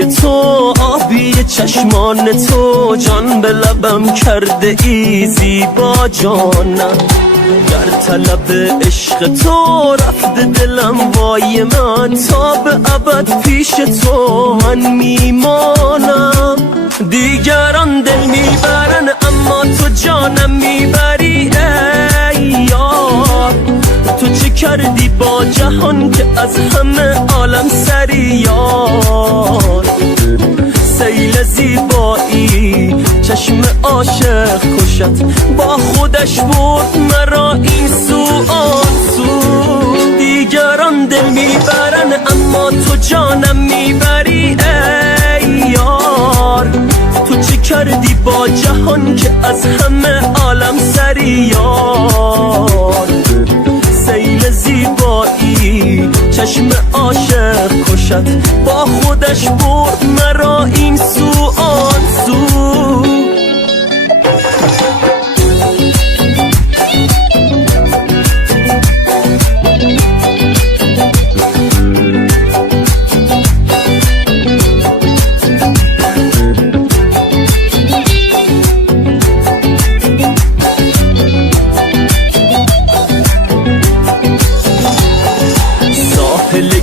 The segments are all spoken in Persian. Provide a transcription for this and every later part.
گیسوی تو، آبی چشمان تو، جان به لبم کرده ای زیبا جانم. در طلب عشق تو رفته دلم وای من، تا به ابد پیش تو من میمانم. دیگران دل میبرن اما تو جانم میبری ای یار. تو چه کردی با جهان که از همه عالم سری یار. سیل زیبایی چشم عاشق کشت، با خودش برد مرا این سو آن سو. دیگران دل میبرن اما تو جانم میبری ای یار. تو چه کردی با جهان که از همه عالم سری یار. سیل زیبایی چشم عاشق کشد، با خودش برد مرا این سو آن سو.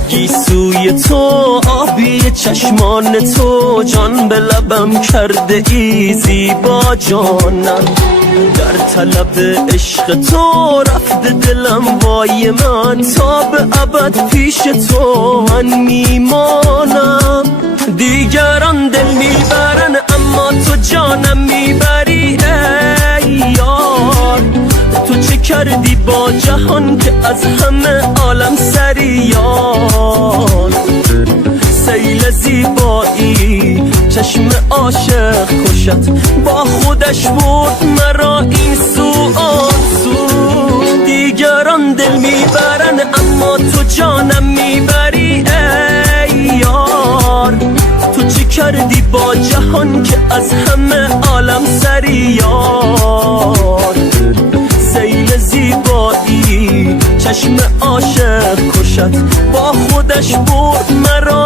گیسوی تو، آبی چشمان تو، جان به لبم کرده ای زیبا جانم. در طلب عشق تو رفته دلم وای من، تا به ابد پیش تو من میمانم. دیگران دل میبرن اما تو جانم میبری ای یار. تو چه کردی با جهان که از همه عالم سری یار. سیل زیبایی چشم عاشق کشد، با خودش برد مرا این سو آن سو. دیگران دل میبرن اما تو جانم میبری ای یار. تو چه کردی با جهان که از همه عالم سری یار. سیل زیبایی چشم عاشق کشد، با خودش برد مرا